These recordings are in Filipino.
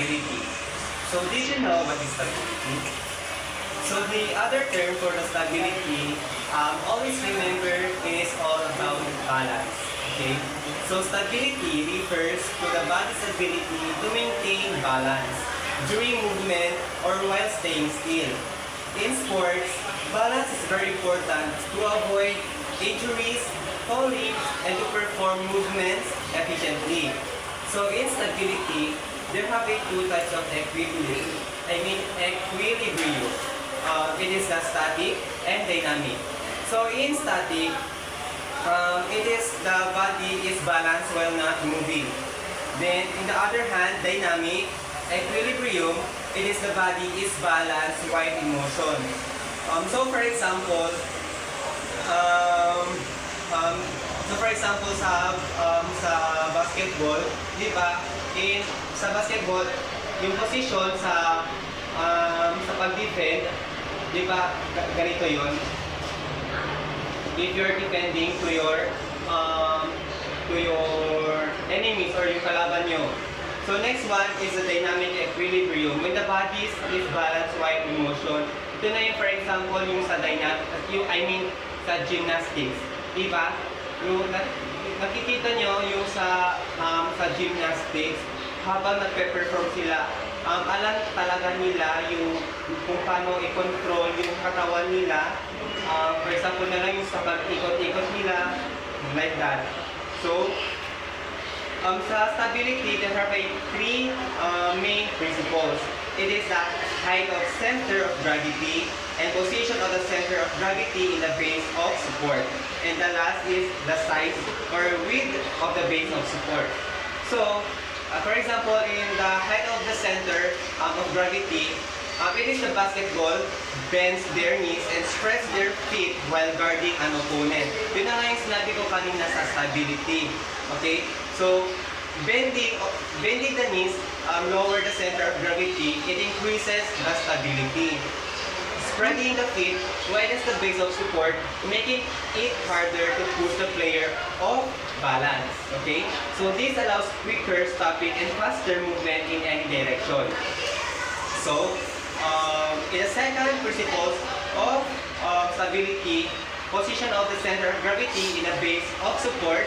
stability. So did you know what is stability? So the other term for the stability, always remember, is all about balance. Okay? So stability refers to the body's ability to maintain balance during movement or while staying still. In sports, balance is very important to avoid injuries, falling, and to perform movements efficiently. So in stability, there have been two types of equilibrium. Equilibrium. It is the static and dynamic. So in static, it is the body is balanced while not moving. Then in the other hand, dynamic, equilibrium, it is the body is balanced while in motion. So for example, sa basketball, di ba? Sa basketball, yung position sa pag-defend, di ba? Ganito 'yon. If you're defending to your enemies or yung kalaban nyo. So next one is the dynamic equilibrium. When the body is balanced while in motion. Ito na yung, for example, yung sa sa gymnastics. Diba? Yung nakikita nyo yung sa gymnastics, habang nagpe-perform sila, alam talaga nila yung kung paano i-control yung katawan nila. For example na lang yung sa pag-ikot-ikot nila, like that. So, sa stability, there are three main principles. It is the height of center of gravity and position of the center of gravity in the base of support. And the last is the size or width of the base of support. So, for example, in the height of the center of gravity, it is the basketball bends their knees and spreads their feet while guarding an opponent. Yun na nga yung sinabi ko kanina sa stability. Okay? So, bending the knees, lower the center of gravity, it increases the stability. Spreading the feet widens the base of support, making it harder to push the player off balance. Okay? So, this allows quicker stopping and faster movement in any direction. So, in the second principles of stability, position of the center of gravity in the base of support.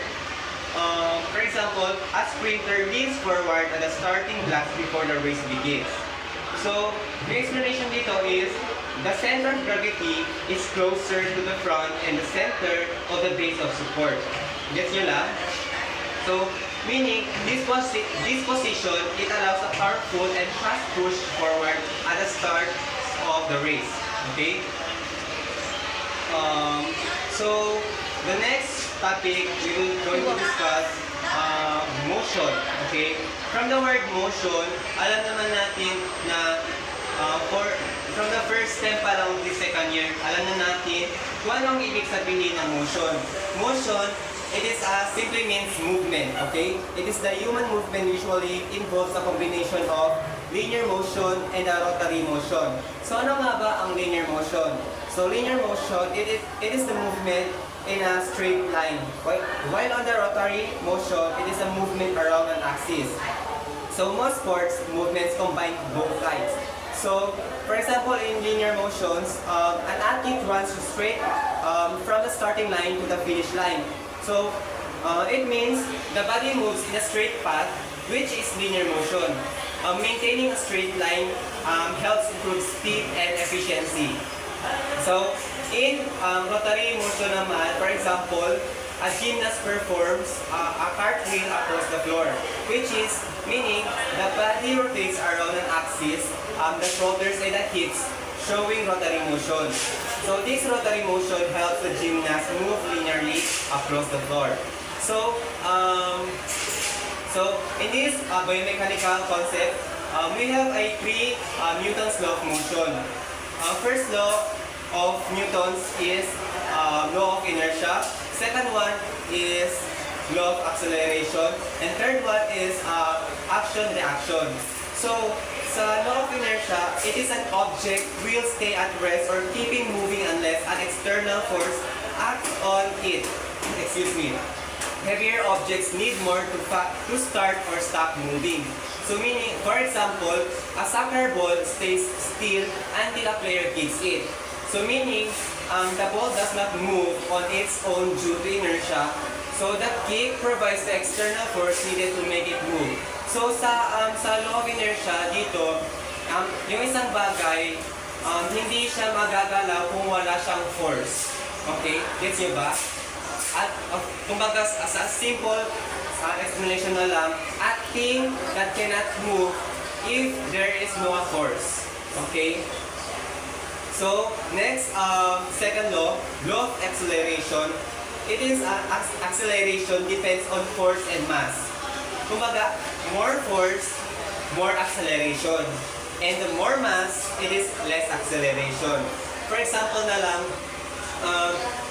For example, a sprinter leans forward at the starting blocks before the race begins. So, the explanation dito is the center of gravity is closer to the front and the center of the base of support. Gets nyo lang? So, meaning, this position, it allows a powerful and fast push forward at the start of the race. Okay? So, the next topic we will going to discuss motion. Okay? From the word motion, alam naman natin na from the first sem pa lang this second year, alam na natin kung anong ibig sabihin ng motion. Motion, it is simply means movement, okay? It is the human movement usually involves a combination of linear motion and a rotary motion. So ano nga ba ang linear motion? So linear motion, it is the movement in a straight line. While on the rotary motion, it is a movement around an axis. So most sports movements combine both types. So, for example, in linear motions, an athlete runs straight from the starting line to the finish line. So, it means the body moves in a straight path, which is linear motion. Maintaining a straight line helps improve speed and efficiency. So, in rotary motion naman, for example, a gymnast performs a cartwheel across the floor, which is meaning the body rotates around an axis, the shoulders and the hips, showing rotary motion. So this rotary motion helps the gymnast move linearly across the floor. So, in this biomechanical concept, we have a three Newton's law of motion. First law of Newton's is law of inertia. Second one is law of acceleration. And third one is action-reaction. So, sa law of inertia, it is an object will stay at rest or keeping moving unless an external force acts on it. Excuse me. Heavier objects need more to start or stop moving. So meaning, for example, a soccer ball stays still until a player kicks it. So meaning, the ball does not move on its own due to inertia. So the kick provides the external force needed to make it move. So sa law of inertia dito, yung isang bagay, hindi siya magagalaw kung wala siyang force. Okay? Gets nyo ba? At kumbaga, as a simple explanation na lang, a thing that cannot move if there is no force. Okay? So, next, second law, law of acceleration. It is acceleration depends on force and mass. Kumbaga, more force, more acceleration. And the more mass, it is less acceleration. For example na lang,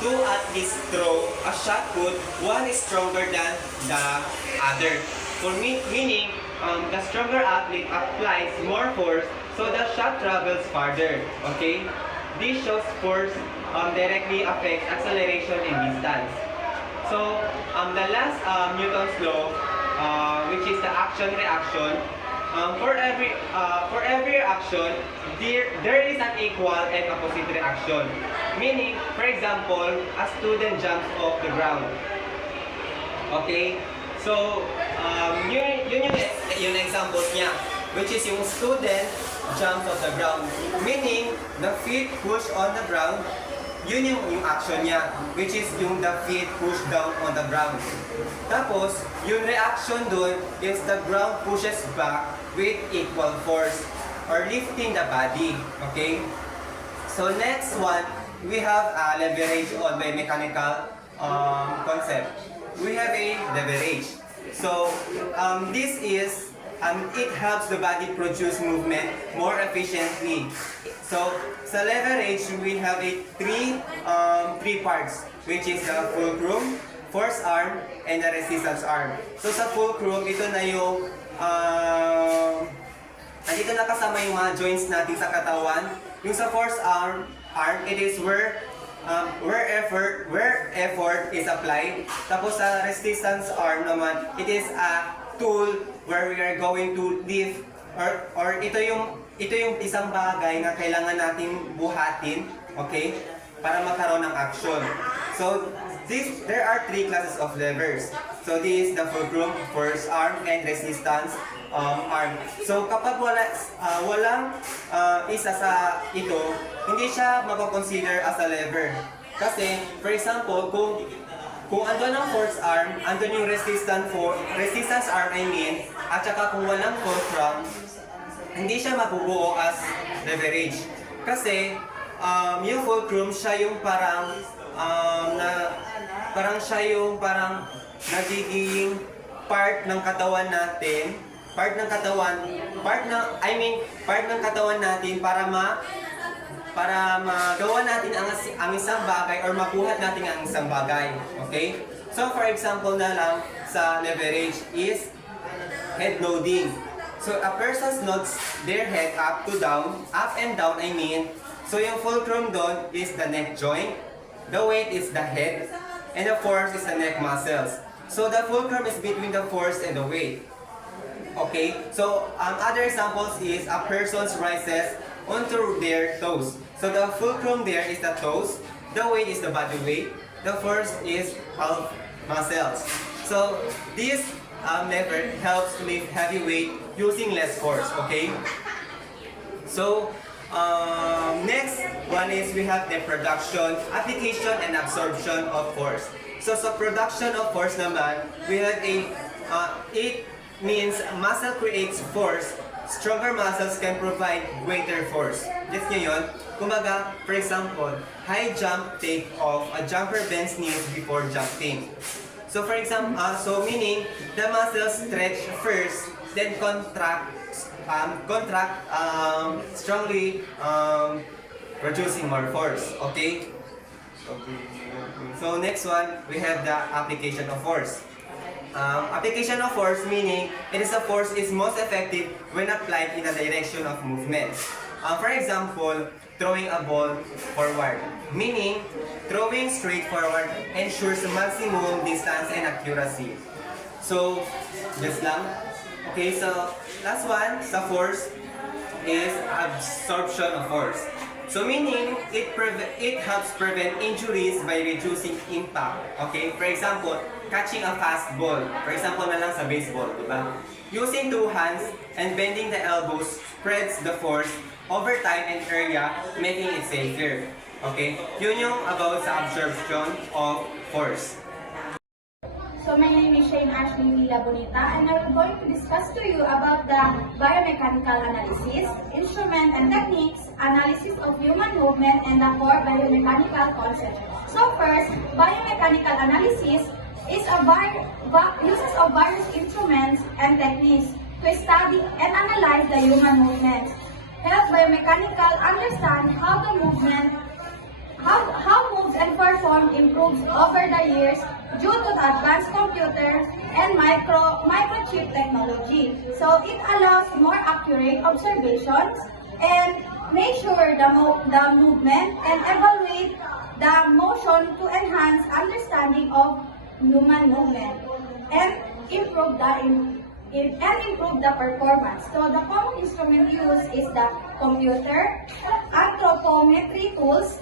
two athletes throw a shot put, one is stronger than the other. Meaning, the stronger athlete applies more force, so the shot travels farther. Okay? This shows force directly affects acceleration and distance. So, the last Newton's law, which is the action-reaction, for every action, there is an equal and opposite reaction. Meaning, for example, a student jumps off the ground. Okay? So, yun yung examples niya, which is yung student jumps off the ground. Meaning, the feet push on the ground, yun yung action niya, which is yung the feet push down on the ground. Tapos, yung reaction dun is the ground pushes back with equal force or lifting the body. Okay? So, next one, we have a leverage on by mechanical concept. We have a leverage. So, this is, it helps the body produce movement more efficiently. So, sa leverage, we have a three parts, which is the fulcrum, force arm, and the resistance arm. So, sa fulcrum, ito na yung, andito na kasama yung mga joints natin sa katawan. Yung sa force arm, it is where effort is applied. Tapos sa resistance arm naman, it is a tool where we are going to lift or ito yung isang bagay na kailangan natin buhatin, okay? Para magkaroon ng action. So, there are three classes of levers. So, this is the fulcrum, force arm, and resistance arm. So, kapag walang isa sa ito, hindi siya mapakonsider as a lever. Kasi, for example, kung andun ang force arm, andun yung resistance arm, at saka kung walang fulcrum, hindi siya mabubuo as leverage. Kasi, yung fulcrum, siya yung parang nagiging part ng katawan natin, part ng katawan natin para magawa natin ang isang bagay or mabuhat natin ang isang bagay. Okay? So, for example na lang sa leverage is head loading. So, a person nods their head up and down, So, yung fulcrum doon is the neck joint, the weight is the head, and the force is the neck muscles. So, the fulcrum is between the force and the weight. Okay? So, other examples is a person rises onto their toes. So, the fulcrum there is the toes, the weight is the body weight, the force is half muscles. So, this lever helps to lift heavy weight using less force, okay? So, next one is we have the production, application, and absorption of force. So, sa production of force naman, we have it means muscle creates force, stronger muscles can provide greater force. Gets nyo yun? Kumbaga, for example, high jump, take off, a jumper bends knees before jumping. So for example, meaning the muscles stretch first, then contract strongly, producing more force. Okay? So next one, we have the application of force. Application of force meaning it is a force is most effective when applied in the direction of movement. For example, throwing a ball forward, meaning throwing straight forward ensures maximum distance and accuracy. So, just lang. Okay, so last one sa force is absorption of force. So meaning, it helps prevent injuries by reducing impact. Okay? For example, catching a fast ball. For example na lang sa baseball, di ba? Using two hands and bending the elbows spreads the force over time and area, making it safer. Okay? Yun yung about sa absorption of force. So my name is Shane Ashley Villa Bonita, and I'm going to discuss to you about the biomechanical analysis, instrument and techniques, analysis of human movement, and the core biomechanical concepts. So first, biomechanical analysis is uses of various instruments and techniques to study and analyze the human movement. Help biomechanical understand how the movement how moves and perform improves over the years due to the advanced computer and microchip technology. So it allows more accurate observations and make sure the movement and evaluate the motion to enhance understanding of human movement and improve the performance. So the common instrument used is the computer, anthropometry tools,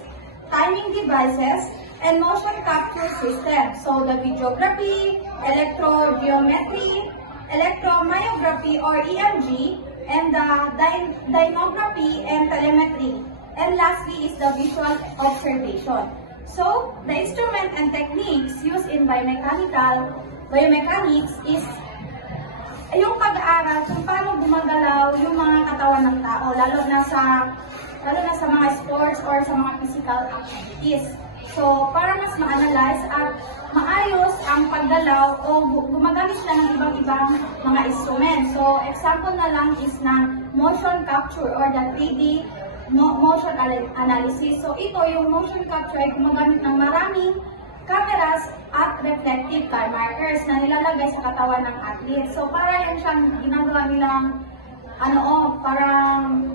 timing devices, and motion capture system. So the videography, electrogeometry, electromyography or EMG, and the dynography and telemetry. And lastly is the visual observation. So the instrument and techniques used in biomechanics is yung pag-aaral kung paano gumagalaw yung mga katawan ng tao, lalo na sa mga sports or sa mga physical activities. So, para mas ma-analyze at maayos ang paggalaw o gumagamit sila ng ibang-ibang mga instrument. So, example na lang is ng motion capture or the 3D motion analysis. So, ito yung motion capture ay gumagamit ng maraming cameras at reflective time markers na nilalagay sa katawan ng athlete. So, para yan siyang ginagawa nilang parang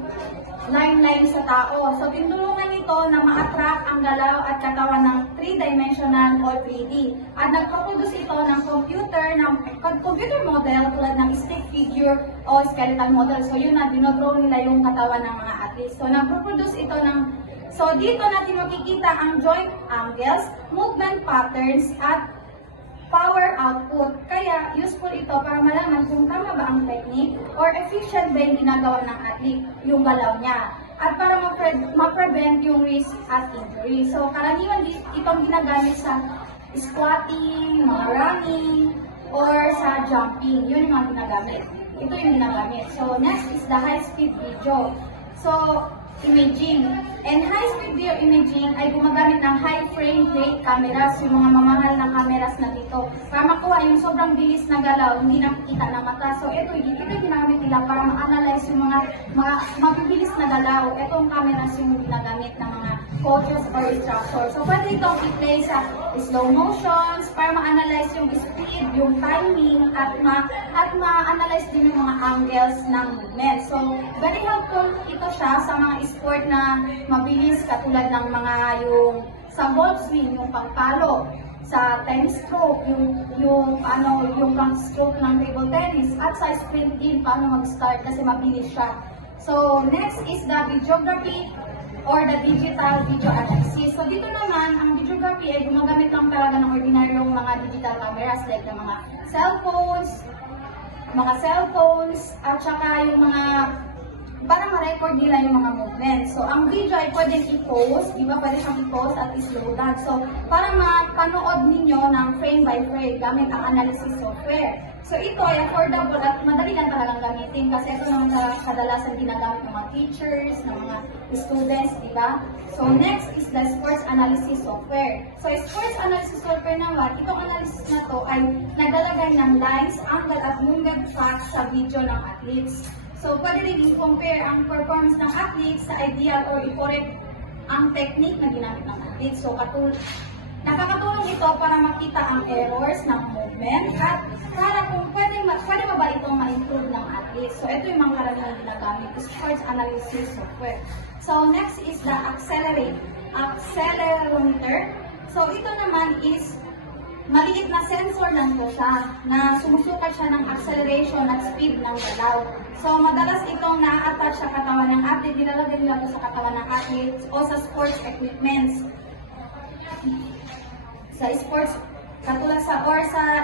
line sa tao. So, tinulungan nito na ma-attract ang galaw at katawan ng 3-dimensional o 3D. At nagproduce ito ng computer model tulad ng stick figure o skeletal model. So, yun na, dinodraw nila yung katawan ng mga athletes. So, nagproduce ito So, dito natin makikita ang joint angles, movement patterns, at power output. Kaya, useful ito para malaman kung tama ba ang technique or efficient ba yung ginagawa ng athlete, yung galaw niya. At para ma-prevent yung risk at injury. So, karaniwan itong ginagamit sa squatting, mga running, or sa jumping. Yun yung mga ginagamit. Ito yung ginagamit. So, next is the high-speed video. So, imaging. And high-speed video imaging ay gumagamit ng high frame rate cameras, yung mga mamahal na cameras na dito, para makuha yung sobrang bilis na galaw, hindi nakikita ng mata. So, ito ginamit nila para ma-analyze yung mga mabibilis na galaw. Itong cameras yung ginagamit ng mga coaches or instructors. So, pwede itong i-play sa slow motions para ma-analyze yung speed, yung timing, at ma-analyze din yung mga angles ng movement. So, very helpful ito siya sa mga sport na mabilis, katulad ng mga yung sa golf swing, yung pangpalo, sa tennis stroke, yung pang-stroke ng table tennis, at sa sprint din, paano mag-start kasi mabilis siya. So, next is the videography or the digital video analysis. So, dito naman, ang videography ay gumagamit lang talaga ng ordinaryong mga digital cameras like ng mga cellphones, at saka yung mga para ma-record nila yung mga movement. So, ang video ay pwedeng i-post, di ba? Pwede siyang i-post at i-slow down. So, para mapanood ninyo ng frame by frame gamit ang analysis software. So, ito ay affordable at madali lang talagang gamitin kasi ito naman kadalasan ginagamit ng mga teachers, ng mga students, di ba? So, next is the sports analysis software. So, sports analysis software naman, itong analysis na to ay naglalagay ng lines, angle at movement facts sa video ng athletes. So, pwede rin i-compare ang performance ng athletes sa ideal or i-correct ang technique na ginamit ng athletes. So, nakakatulong ito para makita ang errors ng movement at para kung pwede ba itong ma-improve ng athletes. So, ito yung mga karamihan ginagamit, sports analysis software. So, next is the accelerometer. So, ito naman is maliit na sensor lang po siya na sumusukat siya ng acceleration at speed ng galaw. So, madalas itong na-attach sa katawan ng athlete, nilalagay nila ito sa katawan ng athlete o sa sports equipments. Sa sports, katulad sa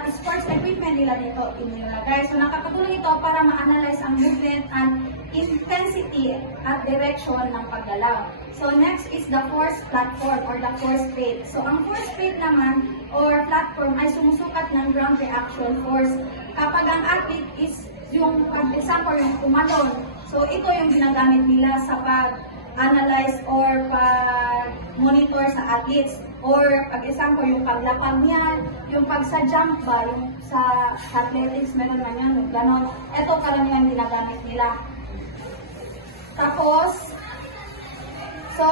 sports equipment nila dito inilagay. So, nakakatulong ito para ma-analyze ang movement and intensity at direction ng paggalaw. So, next is the force platform or the force plate. So, ang force plate naman or platform ay sumusukat ng ground reaction force. Kapag ang athlete is yung, for example, yung tumalon. So, ito yung ginagamit nila sa pag-analyze or pag-monitor sa athletes. Or, pag example, yung paglapag niya, yung pag sa jump ba, yung sa athletics, meron na yan, gano'n. Ito karamihan ginagamit nila. Tapos, so,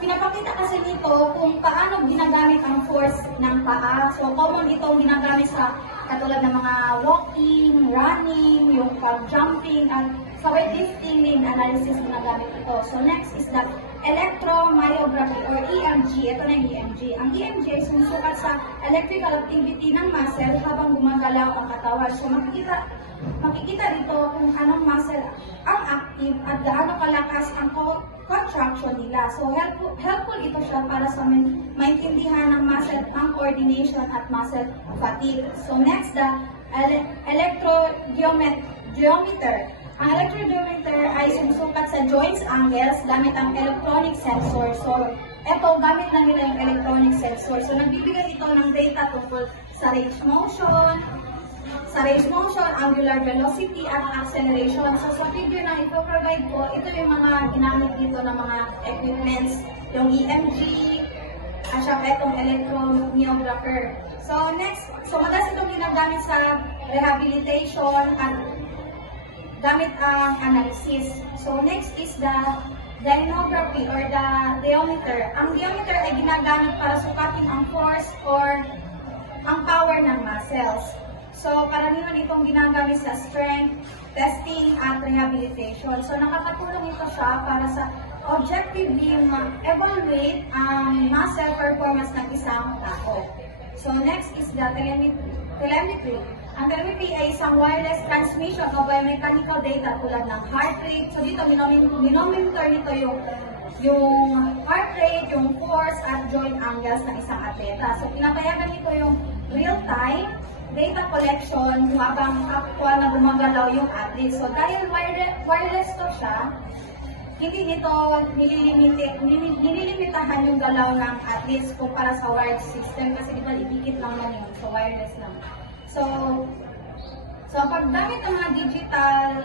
pinapakita kasi nito kung paano ginagamit ang force ng paa. So, common itong ginagamit sa katulad ng mga walking, running, yung pag-jumping, at sa weightlifting din analysis ginagamit ito. So, next is the electromyography or EMG. Ito na yung EMG. Ang EMG ay sumusukat sa electrical activity ng muscle habang gumagalaw ang katawan. So, makikita dito kung anong muscle ang active at gaano kalakas ang contraction nila. So, helpful ito siya para sa maintindihan ng muscle ang coordination at muscle fatigue. So, next, the electrogeometer. Ang electrogeometer ay sumusukat sa joints angles gamit ang electronic sensor. So, eto, gamit na nila yung electronic sensor. So, nagbibigay ito ng data tungkol sa range motion, angular velocity, at acceleration. So, sa video na ipoprovide ko, ito yung mga ginamit dito ng mga equipments, yung EMG, at saka itong electromyographer. So, next, madalas itong ginagamit sa rehabilitation at gamit ang analysis. So, next is the dynamography or the diometer. Ang diometer ay ginagamit para sukatin ang force or ang power ng muscles. So, karaniwan itong ginagamit sa strength, testing, at rehabilitation. So, nakakatulong ito siya para sa objectively evaluate ang muscle performance ng isang tao. So, next is the telemetry. Ang telemetry ay isang wireless transmission o biomechanical data tulad ng heart rate. So, dito, minomonitor nito yung heart rate, yung force, at joint angles ng isang atleta. So, pinapayagan nito yung real-time data collection habang actual na gumagalaw yung athlete. So, dahil wireless to siya, hindi nito nililimitahan yung galaw ng athletes kumpara sa wired system kasi di ba idikit lang lang yun. So, wireless lang. So paggamit ng mga digital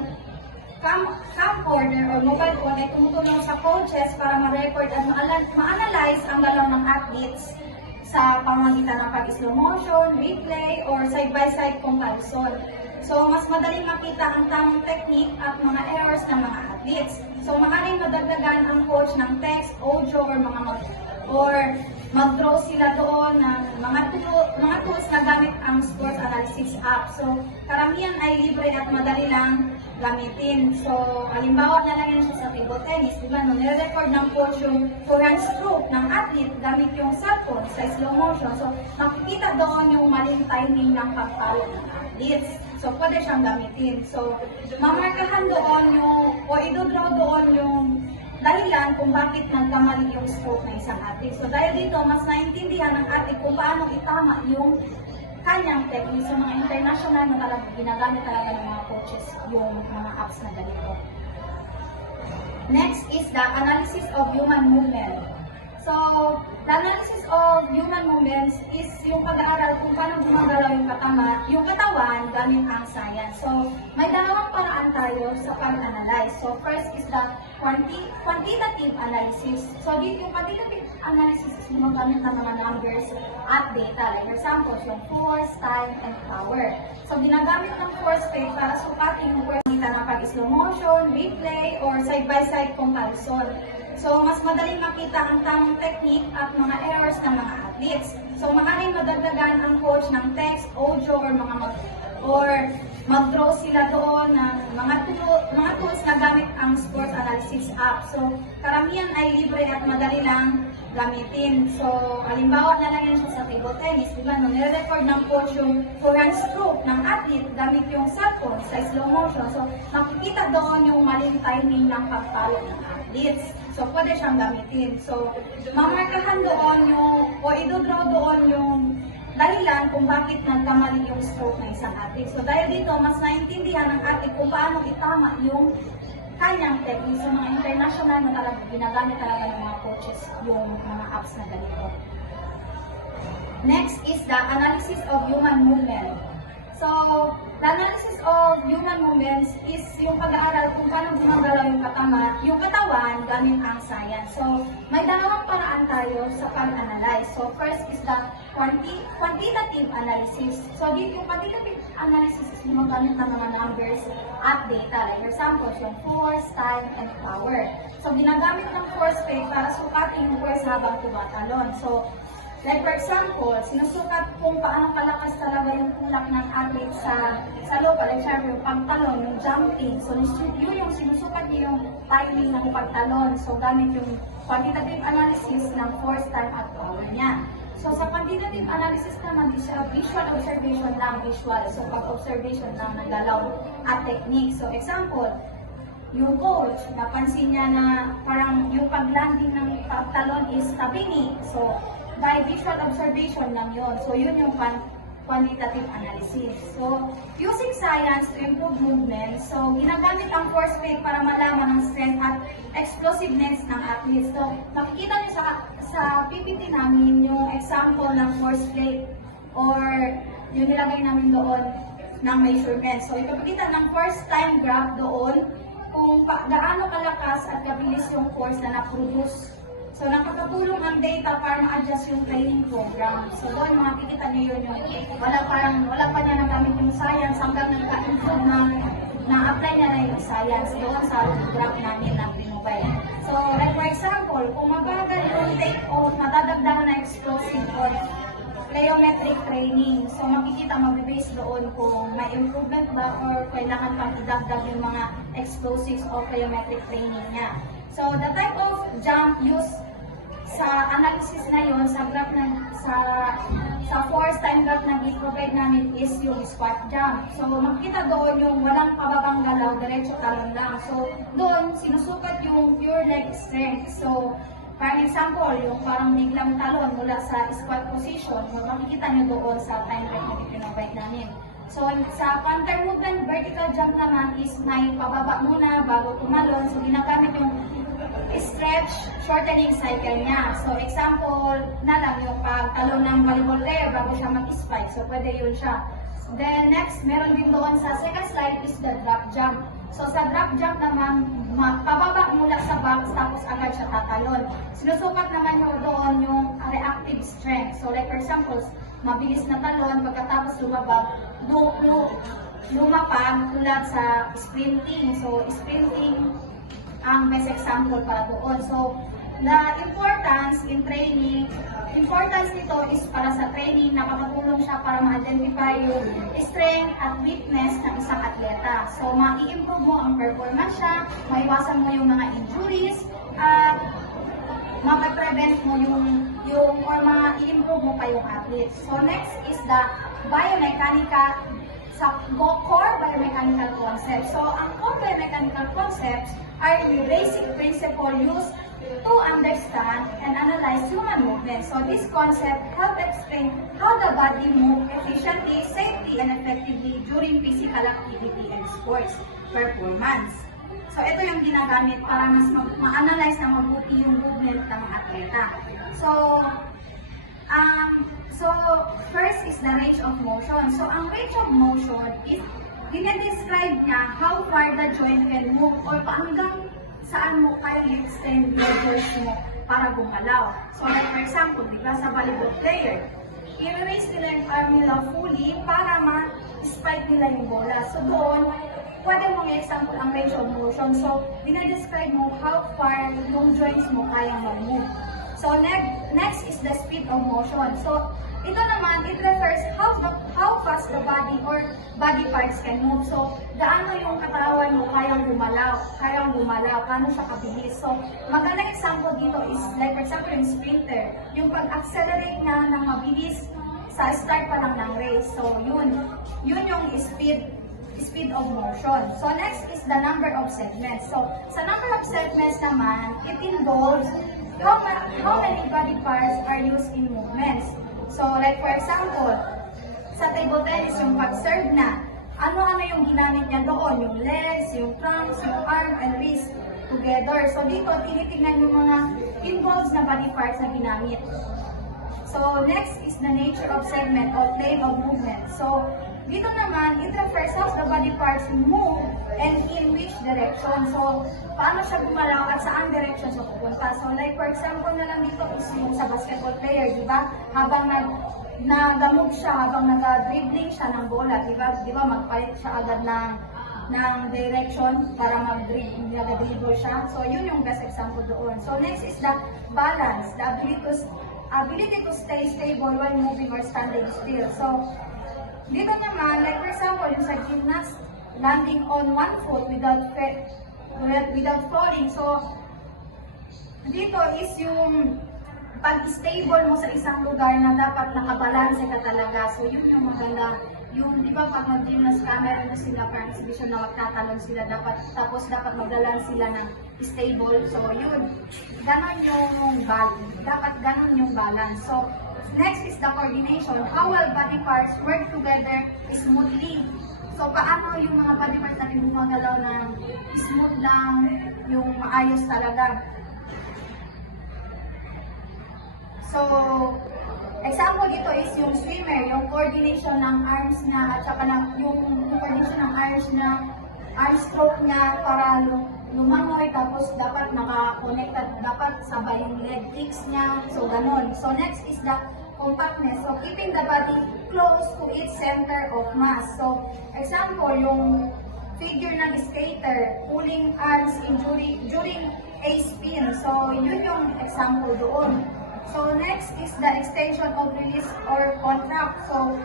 camcorder or mobile phone ay tumutulong sa coaches para ma-record at ma-analyze ang galaw ng athletes sa pamamagitan ng pag-slow motion, replay, or side-by-side comparison. So, mas madaling makita ang tamang technique at mga errors ng mga athletes. So, maaaring madagdagan ang coach ng text, audio, or mag-draw sila doon ng mga tools na gamit ang sports analysis app. So, karamihan ay libre at madali lang gamitin. So, halimbawa na lang yun sa table tennis, di ba? No, nire-record ng coach yung current stroke ng athlete gamit yung cellphone sa slow motion. So, makikita doon yung maling timing ng pagpalo ng athletes. So, pwede siyang gamitin. So, mamarkahan doon o idodraw doon yung dahilan kung bakit nagkamali yung stroke ng isang athlete. So, dahil dito, mas naintindihan ng athlete kung paano itama yung kanyang technique sa mga international na talaga ginagamit talaga ng mga coaches yung mga apps na ganito. Next is the analysis of human movement. So, the analysis of human movements is yung pag-aaral kung paano gumagalaw yung katawan gamit ang science. So, may dalawang paraan tayo sa pag-analyze. So, first is the quantitative analysis. So, dito yung quantitative analysis is gumagamit ng mga numbers at data. Like, for example, yung force, time, and power. So, ginagamit ng force plate para sukatin yung pagkita ng pag-slow motion, replay, or side-by-side comparison. So, mas madaling makita ang tamang technique at mga errors ng mga athletes. So, maaaring madagdagan ang coach ng text, audio, or mag-draw sila doon ng mga tools na gamit ang sports analysis app. So, karamihan ay libre at madali lang gamitin. So, halimbawa na lang yan siya sa table tennis. Diba, no? Nire-record ng coach yung forehand stroke ng athlete gamit yung cellphone sa slow motion. So, makikita doon yung maling timing ng pagpalo ng athletes. So, pwede siyang gamitin. So, mamarkahan doon yung, o idodraw doon yung dahilan kung bakit nagkamali yung stroke ng isang athlete. So, dahil dito, mas naintindihan ng athlete kung paano itama yung kanyang technique. So, mga international na talaga, ginagamit talaga ng mga coaches yung mga apps na ganito. Next is the analysis of human movement. So, the analysis of human movements is yung pag-aaral kung paano gumagalaw yung katawan gamit ang science. So, may dalawang paraan tayo sa pag-analyze. So, first is the quantitative analysis. So, dito yung quantitative analysis is gumagamit ng mga numbers at data. Like, for example, yung force, time, and power. So, ginagamit ng force peg para sukatin yung force habang tumatalon. So, like for example, sinusukat kung paano kalakas talaga yung tulak ng athlete sa lupa. Like syempre, yung pagtalon, yung jumping. So, yun yung sinusukat niya yung timing ng pagtalon. So, gamit yung quantitative analysis ng force, time, at power niya. So, sa quantitative analysis naman, visual observation lang, visual. So, pag-observation lang ng galaw at technique. So, example, yung coach, napansin niya na parang yung pag-landing ng pagtalon is tabingi. So, by visual observation lang yun. So, yun yung quantitative analysis. So, using science to improve movement. So, ginagamit ang force peg para malaman ang strength at explosiveness ng athletes. So, makikita niyo sa PPT namin yung example ng force plate or yung nilagay namin doon ng measurement. So, ipapakita ng force time graph doon kung gaano kalakas at kabilis yung force na na-produce. So, nakakatulong ang data para ma-adjust yung training program. So, doon makikita niyo yun yung wala pa niya nagamit yung science hanggang nagka-improve na-apply niya na yung science doon sa graph namin na pinubay. So, like for example, kung mabagal yung take-off, matadagdagan na explosive or plyometric training. So, makikita, mabibase doon kung may improvement ba or kailangan pang idagdag yung mga explosives o plyometric training niya. So, the type of jump used sa analysis na yon sa graph sa force time graph na i-provide namin is yung squat jump. So, makikita doon yung walang pababang galaw, diretso talon lang. So, doon sinusukat yung pure leg strength. So, for example, yung parang biglang talon mula sa squat position, makikita nyo doon sa time graph na i-provide namin. So, sa counter movement, vertical jump naman is may pababa muna bago tumalon. So, ginagamit yung stretch shortening cycle niya. So, example na lang yung pagtalon ng volleyball player bago siya mag-spike. So, pwede yun siya. Then, next, meron din doon sa second slide is the drop jump. So, sa drop jump naman, pababa mula sa box tapos agad siya tatalon. Sinusukat naman yun doon yung reactive strength. So, like for example, mabilis na talon, pagkatapos lumabag, lumapag tulad sa sprinting. So, sprinting ang best example para doon. So, the importance in training, importance nito is para sa training, nakakatulong siya para ma-identify yung strength at weakness ng isang atleta. So, ma-i-improve mo ang performance siya, maiwasan mo yung mga injuries, at ma-prevent mo or ma-i-improve mo pa yung athlete. So, next is the biomechanical sa core biomechanical concepts. So, ang core biomechanical concepts are the basic principle used to understand and analyze human movement. So, this concept help explain how the body moves efficiently, safely, and effectively during physical activity and sports performance. So, ito yung ginagamit para mas ma-analyze na mabuti yung movement ng mga atleta. So, first is the range of motion. So, ang range of motion is dinedescribe niya how far the joint can move or hanggang saan mo kaya extend yung joints mo para gumalaw. So, like for example, di ba sa volleyball player, i-raise nila yung arm nila fully para ma-spike nila yung bola. So, doon, pwede mong i-example ang range of motion. So, dinedescribe mo how far yung joints mo kaya mag-move. So, next is the speed of motion. So, ito naman, it refers how fast the body or body parts can move. So, gaano yung katawan mo kayang gumalaw, paano siya kabilis. So, magandang example dito is, like for example, yung sprinter, yung pag-accelerate na ng mabilis sa start pa lang ng race. So, yun yung speed of motion. So, next is the number of segments. So, sa number of segments naman, it involves how many body parts are used in movements. So, like for example, sa table tennis, yung pag-serve na, ano-ano yung ginamit niya doon? Yung legs, yung trunks, yung arm, and wrist together. So, dito, tinitingnan yung mga involved na body parts na ginamit. So, next is the nature of segment or plane of movement. So, dito naman, it refers how the body parts move and in which direction. So, paano siya gumalaw at saan direction siya pupunta. So, like for example na lang dito is yung sa basketball player, di ba? Habang nag-move siya, habang nag-dribbling siya ng bola, di ba? Magpalit siya agad ng direction para mag-dribble siya. So, yun yung best example doon. So, next is the balance, the ability to stay stable while moving or standing still. So, dito naman, like for example, yung sa gymnast, landing on one foot without falling. So, dito is yung pag-stable mo sa isang lugar na dapat nakabalanse ka talaga. So, yun yung maganda. Yung, di ba, pag mag-gymnast ka, meron na sila parang exhibition na magtatalon sila. Tapos dapat magdalan sila ng stable. So, yun. Ganon yung dapat ganon yung balance. So, next is the coordination. How well body parts work together smoothly. So, paano yung mga body parts natin gumagalaw ng smooth lang, yung maayos talaga. So, example dito is yung swimmer, yung coordination ng arms niya at saka yung coordination ng arm stroke niya para lumangoy, tapos dapat naka-connected, dapat sabay yung leg kicks niya. So, ganun. So, next is the compactness. So, keeping the body close to its center of mass. So, example, yung figure ng skater, pulling arms during a spin. So, yun yung example doon. So, next is the extension of release or contract. So,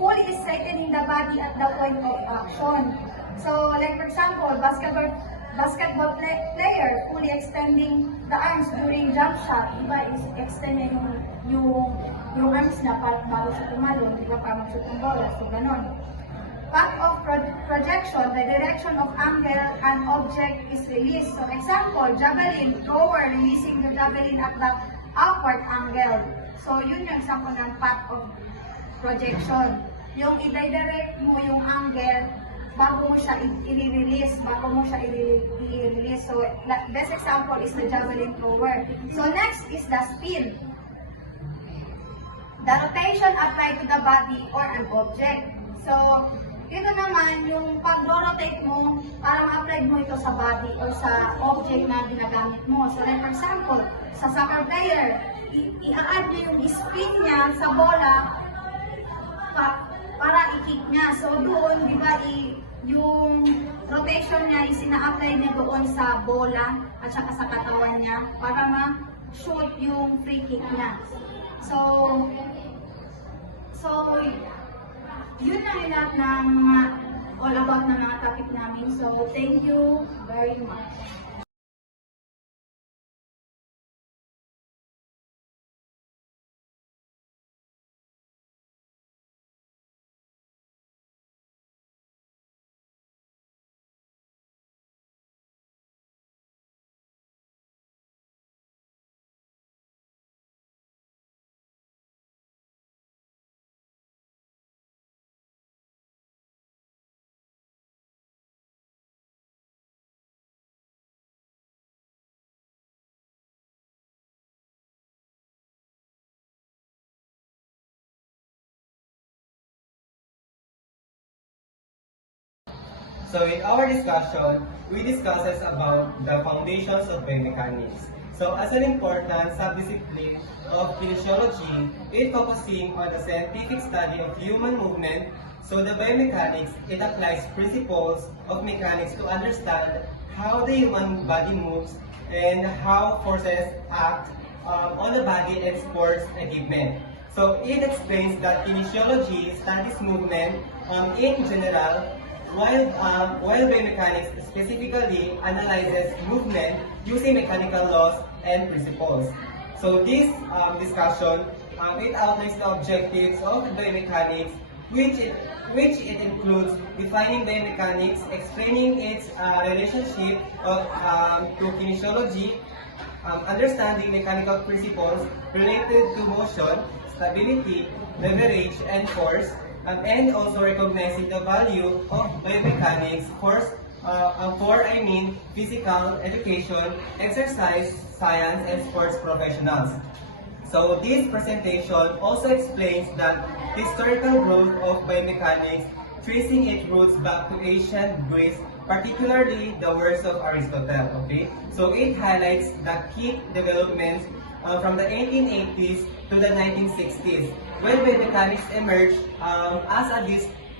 fully straightening the body at the point of action. So, like for example, basketball player fully extending the arms during jump shot. Diba, extend niya yung arms na bago siya tumalon, diba, para mag-shoot ng bola. So, ganon. Path of projection, the direction of angle and object is released. So, example, javelin thrower releasing the javelin at the upward angle. So, yun yung example ng path of projection. Yung i-direct mo yung angle bago mo siya i-release. So, best example is the javelin thrower. So, next is the spin. The rotation applied to the body or an object. So, ito naman, yung pag-rotate mo, para ma-apply mo ito sa body or sa object na ginagamit mo. So, like for example, sa soccer player, i-add niya yung spin niya sa bola para i-kick niya. So, doon, di ba, yung rotation niya, isina-apply niya doon sa bola at saka sa katawan niya para ma-shoot yung free kick niya. So, yun lang yung lahat ng mga all about na mga topic namin. So, thank you very much. So in our discussion, we discusses about the foundations of biomechanics. So as an important subdiscipline of kinesiology, it focusing on the scientific study of human movement. So the biomechanics, it applies principles of mechanics to understand how the human body moves and how forces act on the body and sports equipment. So it explains that kinesiology studies movement in general, while biomechanics specifically analyzes movement using mechanical laws and principles. So this discussion, it outlines the objectives of biomechanics, which it includes defining biomechanics, explaining its relationship to kinesiology, understanding mechanical principles related to motion, stability, leverage, and force, and also recognizing the value of biomechanics for physical education, exercise, science, and sports professionals. So this presentation also explains the historical growth of biomechanics, tracing its roots back to ancient Greece, particularly the works of Aristotle. Okay, so it highlights the key developments from the 1880s to the 1960s, when biomechanics emerged as a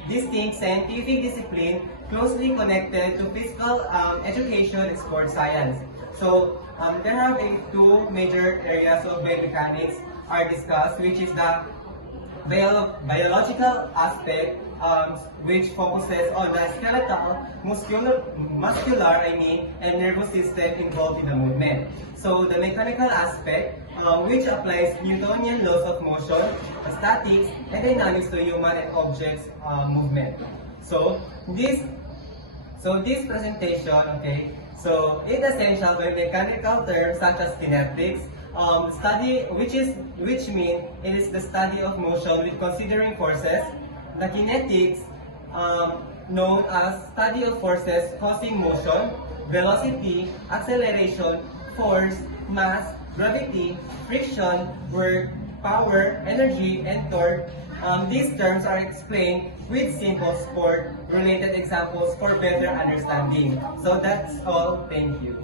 distinct scientific discipline closely connected to physical education and sports science. So there are two major areas of biomechanics are discussed, which is the biological aspect, which focuses on the skeletal, muscular, and nervous system involved in the movement. So the mechanical aspect, which applies Newtonian laws of motion, statics, and dynamics to human and objects movement. So this presentation, okay, so it's essential by mechanical terms such as kinetics, which mean it is the study of motion with considering forces. The kinetics, known as study of forces causing motion, velocity, acceleration, force, mass, gravity, friction, work, power, energy, and torque. These terms are explained with simple sport-related examples for better understanding. So that's all. Thank you.